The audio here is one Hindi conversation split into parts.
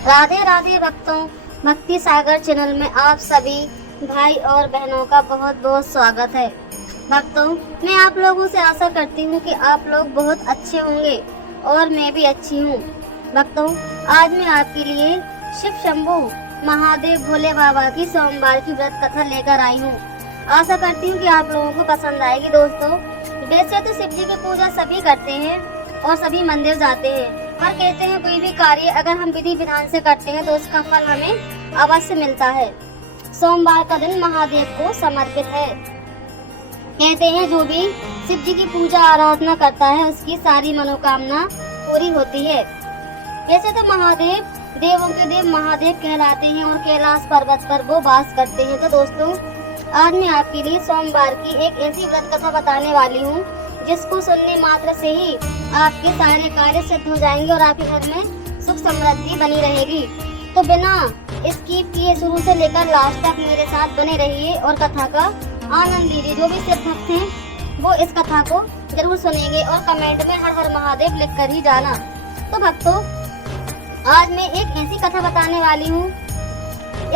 राधे राधे भक्तों, भक्ति सागर चैनल में आप सभी भाई और बहनों का बहुत बहुत स्वागत है। भक्तों, मैं आप लोगों से आशा करती हूँ कि आप लोग बहुत अच्छे होंगे और मैं भी अच्छी हूँ। भक्तों, आज मैं आपके लिए शिव शंभू महादेव भोले बाबा की सोमवार की व्रत कथा लेकर आई हूँ। आशा करती हूँ कि आप लोगों को पसंद आएगी। दोस्तों, वैसे तो शिव जी की पूजा सभी करते हैं और सभी मंदिर जाते हैं, पर कहते हैं कोई भी कार्य अगर हम विधि विधान से करते हैं तो उसका फल हमें अवश्य मिलता है। सोमवार का दिन महादेव को समर्पित है। कहते हैं जो भी शिव जी की पूजा आराधना करता है उसकी सारी मनोकामना पूरी होती है। वैसे तो महादेव देवों के देव महादेव कहलाते हैं और कैलाश पर्वत पर वो वास करते हैं। तो दोस्तों, आज मैं आपके लिए सोमवार की एक ऐसी व्रत कथा बताने वाली हूँ जिसको सुनने मात्र से ही आपके सारे कार्य सिद्ध हो जाएंगे और आपके घर में सुख समृद्धि बनी रहेगी। तो बिना स्किप किए शुरू से लेकर लास्ट तक मेरे साथ बने रहिए और कथा का आनंद लीजिए। जो भी सिद्ध भक्त हैं वो इस कथा को जरूर सुनेंगे और कमेंट में हर हर महादेव लिख कर ही जाना। तो भक्तों, आज मैं एक ऐसी कथा बताने वाली हूँ,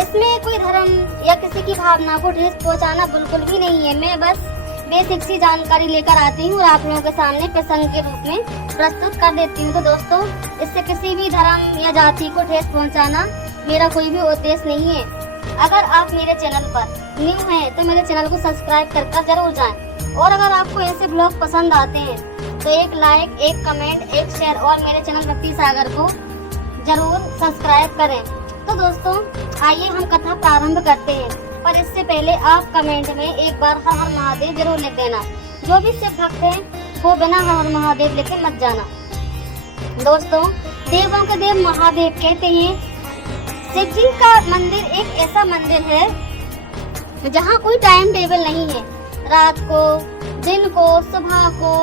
इसमें कोई धर्म या किसी की भावना को ठेस पहुँचाना बिल्कुल भी नहीं है। मैं बस बेसिक सी जानकारी लेकर आती हूँ और आप लोगों के सामने प्रसंग के रूप में प्रस्तुत कर देती हूँ। तो दोस्तों, इससे किसी भी धर्म या जाति को ठेस पहुँचाना मेरा कोई भी उद्देश्य नहीं है। अगर आप मेरे चैनल पर न्यू हैं तो मेरे चैनल को सब्सक्राइब कर जरूर जाएं और अगर आपको ऐसे ब्लॉग पसंद आते हैं तो एक लाइक, एक कमेंट, एक शेयर और मेरे चैनल भक्ति सागर को जरूर सब्सक्राइब करें। तो दोस्तों, आइए हम कथा प्रारंभ करते हैं, पर इससे पहले आप कमेंट में एक बार हर हर महादेव जरूर लिख देना। जो भी शिव भक्त हैं वो बिना हर हर महादेव लिखे मत जाना। दोस्तों, देवों के देव महादेव कहते हैं शिव जी का मंदिर एक ऐसा मंदिर है जहाँ कोई टाइम टेबल नहीं है। रात को, दिन को, सुबह को,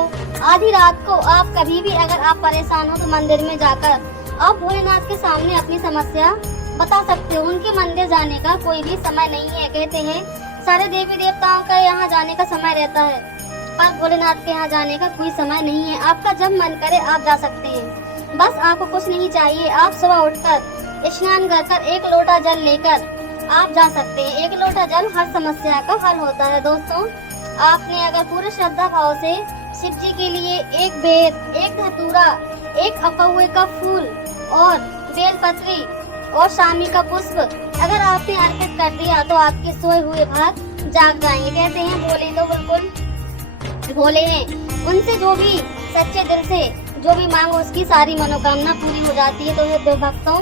आधी रात को आप कभी भी अगर आप परेशान हो तो मंदिर में जाकर आप भोलेनाथ के सामने अपनी समस्या बता सकते हो। उनके मंदिर जाने का कोई भी समय नहीं है। कहते हैं सारे देवी देवताओं का यहाँ जाने का समय रहता है, पर भोलेनाथ के यहाँ जाने का कोई समय नहीं है। आपका जब मन करे आप जा सकते हैं। बस आपको कुछ नहीं चाहिए, आप सुबह उठकर स्नान कर एक लोटा जल लेकर आप जा सकते हैं। एक लोटा जल हर समस्या का हल होता है। दोस्तों, आपने अगर पूरे श्रद्धा भाव से शिव जी के लिए एक बेर, एक धतूरा, एक अकौवे का फूल और बेलपत्री और शामी का पुष्प अगर आपने अर्पित कर दिया तो आपके सोए हुए भाग जाग जाएंगे। कहते हैं भोले तो बिल्कुल भोले हैं, उनसे जो भी सच्चे दिल से जो भी मांगो उसकी सारी मनोकामना पूरी हो जाती है। तो हे भक्तों,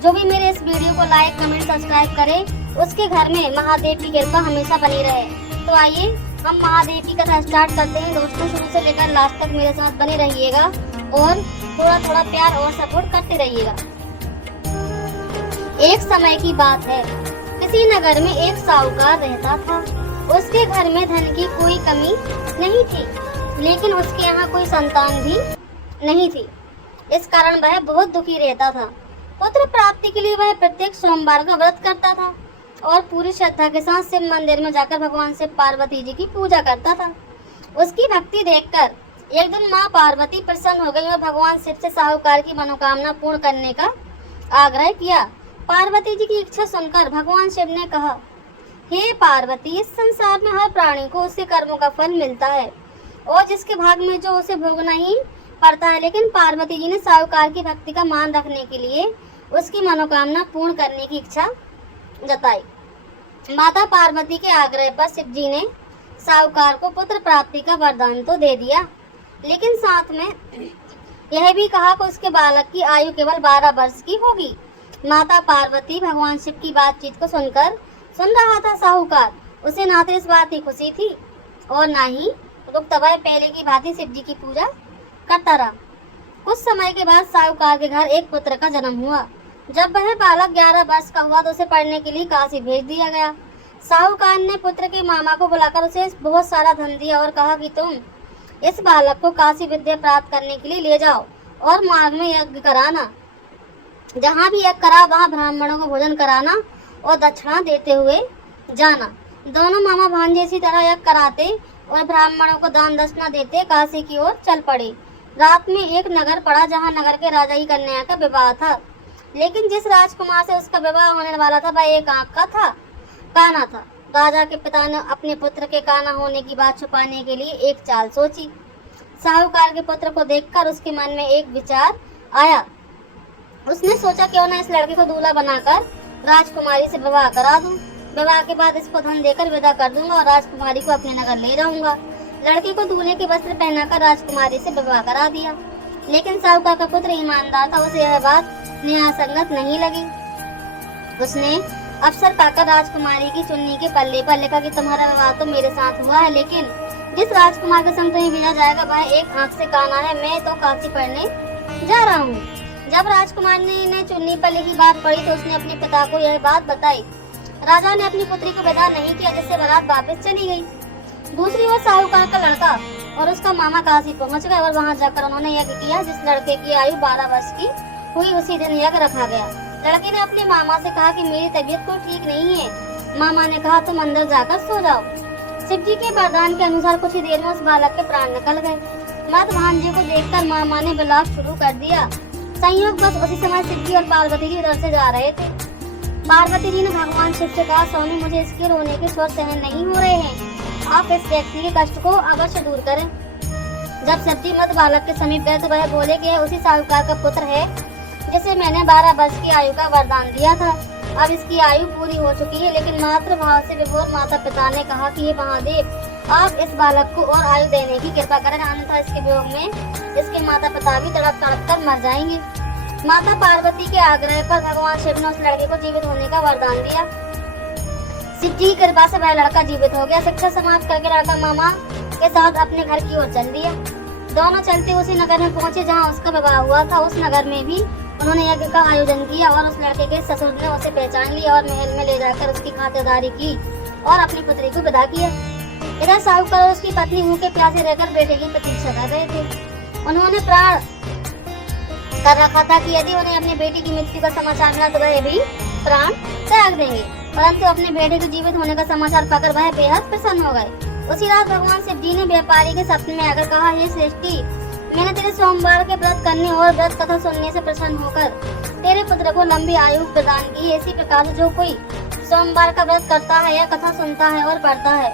जो भी मेरे इस वीडियो को लाइक, कमेंट, सब्सक्राइब करे उसके घर में महादेव की कृपा हमेशा बनी रहे। तो आइए हम महादेव की कथा स्टार्ट करते हैं। दोस्तों, शुरू से लेकर लास्ट तक मेरे साथ बने रहिएगा और थोड़ा थोड़ा प्यार और सपोर्ट करते रहिएगा। एक समय की बात है, किसी नगर में एक साहूकार रहता था। उसके घर में धन की कोई कमी नहीं थी, लेकिन उसके यहाँ कोई संतान भी नहीं थी। इस कारण वह बहुत दुखी रहता था। पुत्र प्राप्ति के लिए वह प्रत्येक सोमवार का व्रत करता था और पूरी श्रद्धा के साथ शिव मंदिर में जाकर भगवान शिव पार्वती जी की पूजा करता था। उसकी भक्ति देखकर एक दिन माँ पार्वती प्रसन्न हो गई और भगवान शिव से साहूकार की मनोकामना पूर्ण करने का आग्रह किया। पार्वती जी की इच्छा सुनकर भगवान शिव ने कहा, हे पार्वती, इस संसार में हर प्राणी को उसके कर्मों का फल मिलता है और जिसके भाग में जो उसे भोगना ही पड़ता है। लेकिन पार्वती जी ने साहूकार की भक्ति का मान रखने के लिए उसकी मनोकामना पूर्ण करने की इच्छा जताई। माता पार्वती के आग्रह पर शिव जी ने साहूकार को पुत्र प्राप्ति का वरदान तो दे दिया, लेकिन साथ में यह भी कहा कि उसके बालक की आयु केवल 12 वर्ष की होगी। माता पार्वती भगवान शिव की बातचीत को सुन रहा था साहूकार। उसे ना तो इस बात की खुशी थी और ना ही रुकता वह पहले की भांति शिव जी की पूजा करता रहा। कुछ समय के बाद साहूकार के घर एक पुत्र का जन्म हुआ। जब वह बालक 11 वर्ष का हुआ तो उसे पढ़ने के लिए काशी भेज दिया गया। साहूकार ने पुत्र के मामा को बुलाकर उसे बहुत सारा धन दिया और कहा कि तुम इस बालक को काशी विद्या प्राप्त करने के लिए ले जाओ और मार्ग में यज्ञ कराना। जहाँ भी यज्ञ करा वहाँ ब्राह्मणों को भोजन कराना और दक्षिणा देते हुए जाना। दोनों मामा भांजे इसी तरह यज्ञ कराते और ब्राह्मणों को दान दक्षिणा देते काशी की ओर चल पड़े। रात में एक नगर पड़ा जहाँ नगर के राजा की कन्या का विवाह था। लेकिन जिस राजकुमार से उसका विवाह होने वाला था वह एक आंख का था, काना था। राजा के पिता ने अपने पुत्र के काना होने की बात छुपाने के लिए एक चाल सोची। साहूकार के पुत्र को देखकर उसके मन में एक विचार आया। उसने सोचा क्यों न इस लड़के को दूल्हा बनाकर राजकुमारी से विवाह करा दूं। विवाह के बाद इसको धन देकर विदा कर दूंगा और राजकुमारी को अपने नगर ले जाऊंगा। लड़के को दूल्हे के वस्त्र पहनाकर राजकुमारी से विवाह करा दिया। लेकिन साहूकार का पुत्र ईमानदार था, उसे यह बात न्यायसंगत नहीं लगी। उसने अवसर पाकर राजकुमारी की चुन्नी के पल्ले पर लिखा कि तुम्हारा विवाह तो मेरे साथ हुआ है, लेकिन जिस राजकुमार के संग तुम्हें भेजा जाएगा वह एक आंख से काना है। मैं तो काशी पढ़ने जा रहा हूँ। जब राजकुमारी ने चुन्नी पर लिखी बात पढ़ी तो उसने अपने पिता को यह बात बताई। राजा ने अपनी पुत्री को विदा नहीं किया, जिससे बारात वापस चली गई। दूसरी ओर साहूकार का लड़का और उसका मामा काशी पहुंच गए और वहां जाकर उन्होंने यज्ञ किया। जिस लड़के की आयु 12 वर्ष की हुई उसी दिन यज्ञ रखा गया। लड़के ने अपने मामा से कहा कि मेरी तबीयत कोई ठीक नहीं है। मामा ने कहा तुम अंदर जाकर सो जाओ। शिव जी के वरदान के अनुसार कुछ ही देर में उस बालक के प्राण निकल गए। मर्द भांजे को देखकर मामा ने विलाप शुरू कर दिया। संयोग बस उसी समय शिव जी और पार्वती जी उधर से जा रहे थे। पार्वती जी ने भगवान शिव से कहा, स्वामी मुझे इसके रोने के स्वर सहन नहीं हो रहे हैं, आप इस व्यक्ति के कष्ट को अवश्य दूर करें। जब शिव जी मृत बालक के समीप गए तो वह बोले कि यह उसी साहूकार का पुत्र है जिसे मैंने 12 वर्ष की आयु का वरदान दिया था। अब इसकी आयु पूरी हो चुकी है, लेकिन मातृ भाव से विभोर माता पिता ने कहा कि ये महादेव आप इस बालक को और आयु देने की कृपा करें, अन्यथा इसके वियोग में इसके माता पिता भी तड़प तड़प कर मर जाएंगे। माता पार्वती के आग्रह पर भगवान शिव ने उस लड़के को जीवित होने का वरदान दिया। शिव जी की कृपा से वह लड़का जीवित हो गया। शिक्षा समाप्त करके लड़का मामा के साथ अपने घर की ओर चल दिया। दोनों चलते उसी नगर में पहुंचे जहां उसका विवाह हुआ था। उस नगर में भी उन्होंने यज्ञ का आयोजन किया और उस लड़के के ससुर ने उसे पहचान लिया और महल में ले जाकर उसकी खातिरदारी की और अपनी पुत्री को विदा किया। इधर साहूकार और उसकी पत्नी भूखे प्यासे रहकर बेटे की प्रतीक्षा कर रहे थे। उन्होंने प्राण कर रखा था कि यदि उन्हें अपनी बेटी की मृत्यु का समाचार मिला तो वह भी प्राण त्याग देंगे, परंतु अपने बेटे के जीवित होने का समाचार पाकर वह बेहद प्रसन्न हो गए। उसी रात भगवान शिव जी ने व्यापारी के सपने में आकर कहा, हे श्रेष्ठी, मैंने तेरे सोमवार के व्रत करने और व्रत कथा सुनने से प्रसन्न होकर तेरे पुत्र को लंबी आयु प्रदान की। इसी प्रकार जो कोई सोमवार का व्रत करता है या कथा सुनता है और पढ़ता है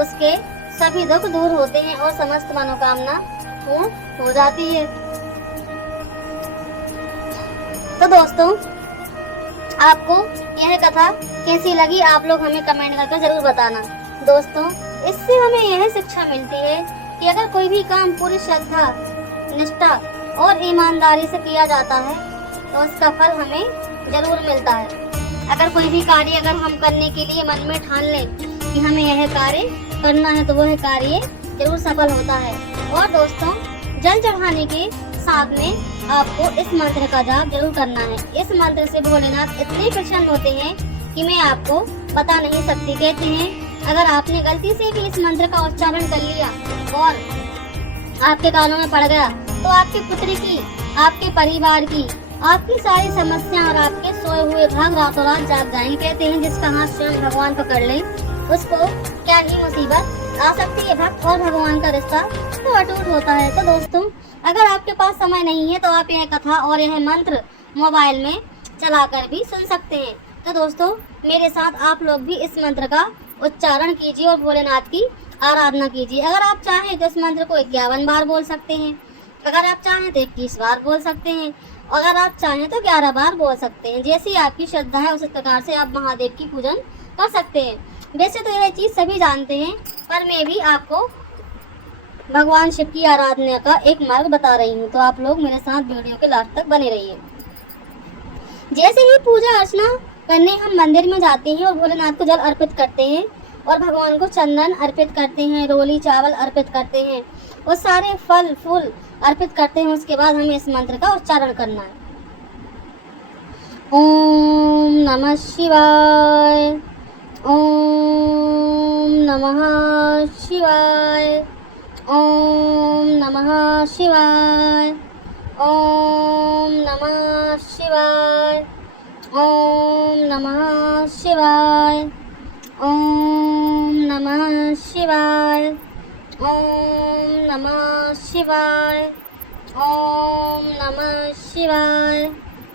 उसके सभी दुख दूर होते हैं और समस्त मनोकामना पूर्ण हो जाती है। तो दोस्तों, आपको यह कथा कैसी लगी आप लोग हमें कमेंट करके जरूर बताना। दोस्तों, इससे हमें यह शिक्षा मिलती है कि अगर कोई भी काम पूरी श्रद्धा, निष्ठा और ईमानदारी से किया जाता है तो उसका फल हमें जरूर मिलता है। अगर कोई भी कार्य अगर हम करने के लिए मन में ठान लें कि हमें यह कार्य करना है तो वह कार्य जरूर सफल होता है। और दोस्तों, जल चढ़ाने के साथ में आपको इस मंत्र का जाप जरूर करना है। इस मंत्र से भोलेनाथ इतने प्रसन्न होते हैं कि मैं आपको बता नहीं सकती। कहते हैं अगर आपने गलती से भी इस मंत्र का उच्चारण कर लिया और आपके कानों में पड़ गया तो आपकी पुत्री की, आपके परिवार की, आपकी सारी समस्या और आपके सोए हुए भाग रातों रात जाग जाएंगे। कहते हैं जिसका हाथ स्वयं भगवान पकड़ ले उसको क्या ही मुसीबत आ सकती है। भक्त और भगवान का रिश्ता तो अटूट होता है। तो दोस्तों, अगर आपके पास समय नहीं है तो आप यह कथा और यह मंत्र मोबाइल में चलाकर भी सुन सकते हैं। तो दोस्तों, मेरे साथ आप लोग भी इस मंत्र का उच्चारण कीजिए और भोलेनाथ की आराधना कीजिए। अगर आप चाहें तो इस मंत्र को 51 बार बोल सकते हैं, अगर आप चाहें तो 21 बार बोल सकते हैं, अगर आप चाहें तो 11 बार बोल सकते हैं। जैसी आपकी श्रद्धा है उस प्रकार से आप महादेव की पूजन कर सकते हैं। वैसे तो यह चीज़ सभी जानते हैं, पर मैं भी आपको भगवान शिव की आराधना का एक मार्ग बता रही हूँ। तो आप लोग मेरे साथ वीडियो के लास्ट तक बने रहिए। जैसे ही पूजा अर्चना करने हम मंदिर में जाते हैं और भोलेनाथ को जल अर्पित करते हैं और भगवान को चंदन अर्पित करते हैं, रोली चावल अर्पित करते हैं और सारे फल फूल अर्पित करते हैं, उसके बाद हमें इस मंत्र का उच्चारण करना है। ओम नमः शिवाय, ओम नमः शिवाय, ओम नमः शिवाय, ओम नमः शिवाय, ओम नमः शिवाय, ओम नमः शिवाय, ओम नमः शिवाय, ओम नमः शिवाय,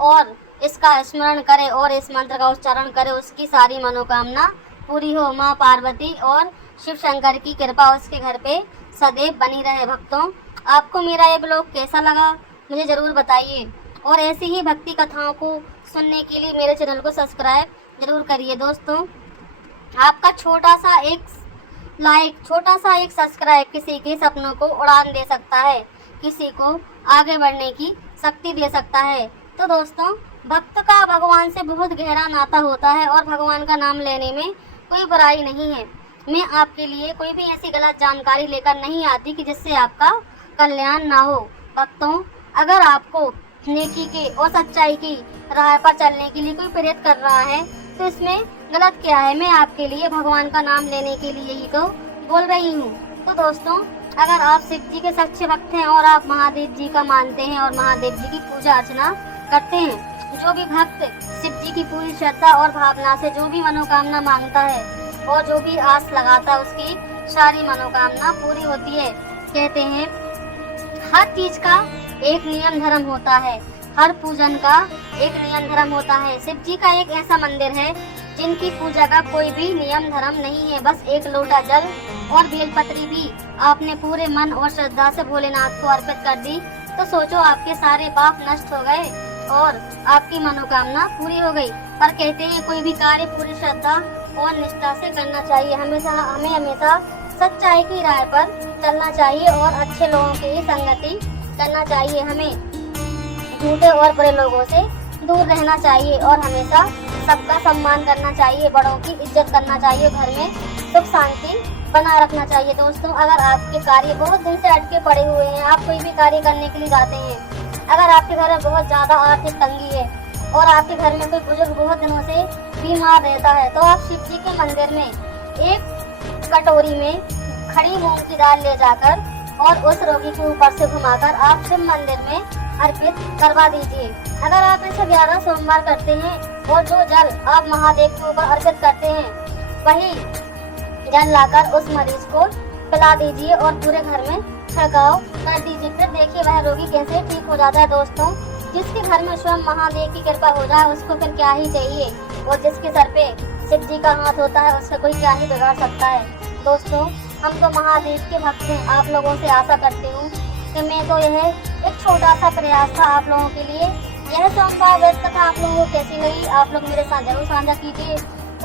और इसका स्मरण करे और इस मंत्र का उच्चारण करे, उसकी सारी मनोकामना पूरी हो। माँ पार्वती और शिव शंकर की कृपा उसके घर पे सदैव बनी रहे। भक्तों, आपको मेरा ये ब्लॉग कैसा लगा मुझे ज़रूर बताइए, और ऐसी ही भक्ति कथाओं को सुनने के लिए मेरे चैनल को सब्सक्राइब जरूर करिए। दोस्तों, आपका छोटा सा एक लाइक, छोटा सा एक सब्सक्राइब किसी के सपनों को उड़ान दे सकता है, किसी को आगे बढ़ने की शक्ति दे सकता है। तो दोस्तों, भक्त का भगवान से बहुत गहरा नाता होता है और भगवान का नाम लेने में कोई बुराई नहीं है। मैं आपके लिए कोई भी ऐसी गलत जानकारी लेकर नहीं आती कि जिससे आपका कल्याण ना हो। भक्तों, अगर आपको नेकी के और सच्चाई की राह पर चलने के लिए कोई प्रेरित कर रहा है तो इसमें गलत क्या है। मैं आपके लिए भगवान का नाम लेने के लिए ही तो बोल रही हूँ। तो दोस्तों, अगर आप शिव जी के सच्चे भक्त हैं और आप महादेव जी का मानते हैं और महादेव जी की पूजा अर्चना करते हैं, जो भी भक्त शिव जी की पूरी श्रद्धा और भावना से जो भी मनोकामना मांगता है और जो भी आस लगाता है, उसकी सारी मनोकामना पूरी होती है। कहते हैं हर चीज का एक नियम धर्म होता है, हर पूजन का एक नियम धर्म होता है। शिव जी का एक ऐसा मंदिर है जिनकी पूजा का कोई भी नियम धर्म नहीं है। बस एक लोटा जल और बेलपत्री भी आपने पूरे मन और श्रद्धा से भोलेनाथ को अर्पित कर दी तो सोचो आपके सारे पाप नष्ट हो गए और आपकी मनोकामना पूरी हो गई। पर कहते हैं कोई भी कार्य पूरी श्रद्धा और निष्ठा से करना चाहिए। हमें हमेशा सच्चाई की राह पर चलना चाहिए और अच्छे लोगों की ही संगति करना चाहिए। हमें झूठे और बुरे लोगों से दूर रहना चाहिए और हमेशा सबका सम्मान करना चाहिए, बड़ों की इज्जत करना चाहिए, घर में सुख शांति बनाए रखना चाहिए। दोस्तों, अगर आपके कार्य बहुत दिन से अटके पड़े हुए हैं, आप कोई भी कार्य करने के लिए जाते हैं, अगर आपके घर में बहुत ज़्यादा आर्थिक तंगी है और आपके घर में कोई बुजुर्ग बहुत दिनों से बीमार रहता है, तो आप शिव जी के मंदिर में एक कटोरी में खड़ी मूंग की दाल ले जाकर और उस रोगी के ऊपर से घुमाकर आप शिव मंदिर में अर्पित करवा दीजिए। अगर आप इसे 11 सोमवार करते हैं और जो जल आप महादेव के ऊपर अर्पित करते हैं वही जल लाकर उस मरीज को पिला दीजिए और पूरे घर में छिड़काव कर दीजिए। फिर देखिए वह रोगी कैसे ठीक हो जाता है। दोस्तों, जिसके घर में स्वयं महादेव की कृपा हो जाए उसको फिर क्या ही चाहिए, और जिसके सर पे शिव जी का हाथ होता है उसका कोई क्या ही बिगाड़ सकता है। दोस्तों, हम तो महादेव के भक्त हैं। आप लोगों से आशा करती हूँ कि मैं तो यह एक छोटा सा प्रयास था आप लोगों के लिए। यह सोमवार व्रत कथा आप लोगों को कैसी लगी आप लोग मेरे साथ जरूर साझा कीजिए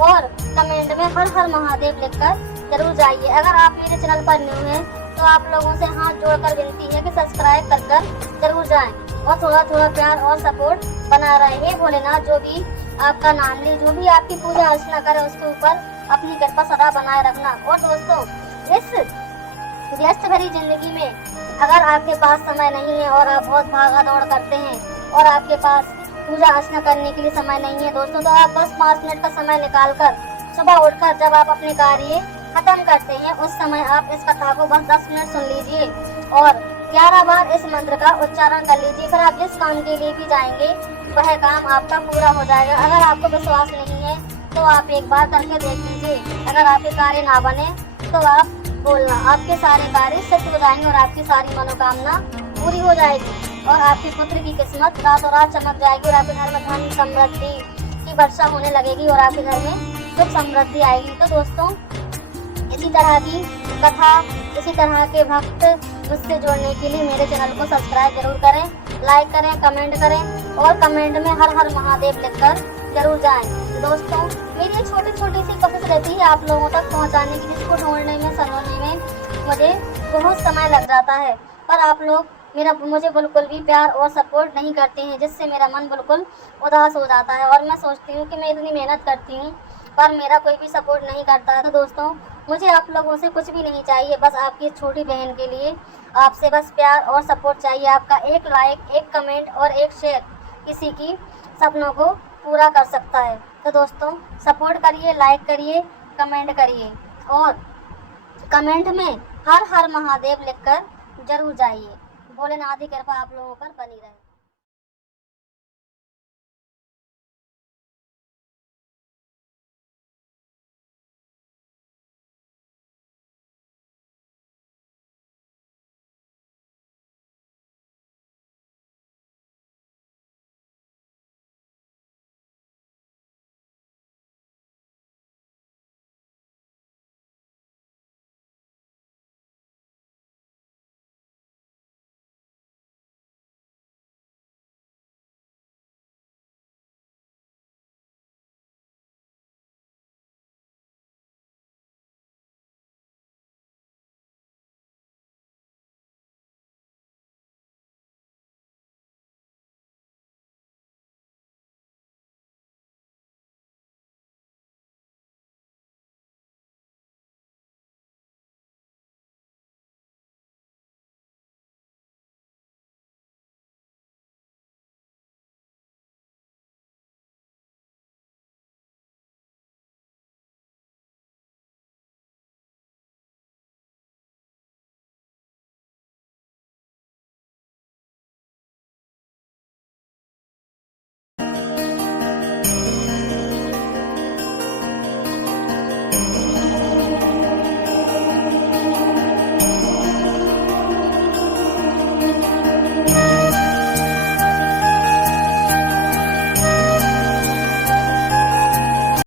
और कमेंट में हर हर महादेव लिखकर जरूर जाइए। अगर आप मेरे चैनल पर न्यू हैं तो आप लोगों से हाथ जोड़कर विनती है कि सब्सक्राइब कर जरूर जाएं और थोड़ा थोड़ा प्यार और सपोर्ट बना रहे। हे भोलेनाथ, जो भी आपका नाम ले, जो भी आपकी पूजा अर्चना करे, उसके ऊपर अपनी कृपा सदा बनाए रखना। और दोस्तों, इस व्यस्त भरी जिंदगी में अगर आपके पास समय नहीं है और आप बहुत भागा दौड़ करते हैं और आपके पास पूजा अर्चना करने के लिए समय नहीं है दोस्तों, तो आप बस 5 मिनट का समय निकालकर सुबह उठकर जब आप अपने कार्य खत्म करते हैं उस समय आप इस कथा को बस 10 मिनट सुन लीजिए और 11 बार इस मंत्र का उच्चारण कर लीजिए। फिर आप जिस काम के लिए भी जाएंगे वह काम आपका पूरा हो जाएगा। अगर आपको विश्वास नहीं है तो आप एक बार करके देख लीजिए। अगर आपके कार्य ना बने तो आप बोलना, आपके सारे कार्य सिद्ध हो जाएंगे और आपकी सारी मनोकामना पूरी हो जाएगी और आपके पुत्र की किस्मत रातों रात चमक जाएगी और आपके घर में धन समृद्धि की वर्षा होने लगेगी और आपके घर में सुख समृद्धि आएगी। तो दोस्तों, इसी तरह की कथा, इसी तरह के भक्त मुझसे जोड़ने के लिए मेरे चैनल को सब्सक्राइब जरूर करें, लाइक करें, कमेंट करें और कमेंट में हर हर महादेव लिखकर जरूर जाएं। दोस्तों, मेरी एक छोटी सी कोशिश रहती है आप लोगों तक पहुंचाने की, जिसको ढूंढने में सनोने में मुझे बहुत समय लग जाता है, पर आप लोग मुझे बिल्कुल भी प्यार और सपोर्ट नहीं करते हैं, जिससे मेरा मन बिल्कुल उदास हो जाता है और मैं सोचती हूँ कि मैं इतनी मेहनत करती हूँ पर मेरा कोई भी सपोर्ट नहीं करता है। तो दोस्तों, मुझे आप लोगों से कुछ भी नहीं चाहिए, बस आपकी छोटी बहन के लिए आपसे बस प्यार और सपोर्ट चाहिए। आपका एक लाइक, एक कमेंट और एक शेयर किसी की सपनों को पूरा कर सकता है। तो दोस्तों, सपोर्ट करिए, लाइक करिए, कमेंट करिए और कमेंट में हर हर महादेव लिखकर जरूर जाइए। भोलेनाथ की कृपा आप लोगों पर बनी रहे।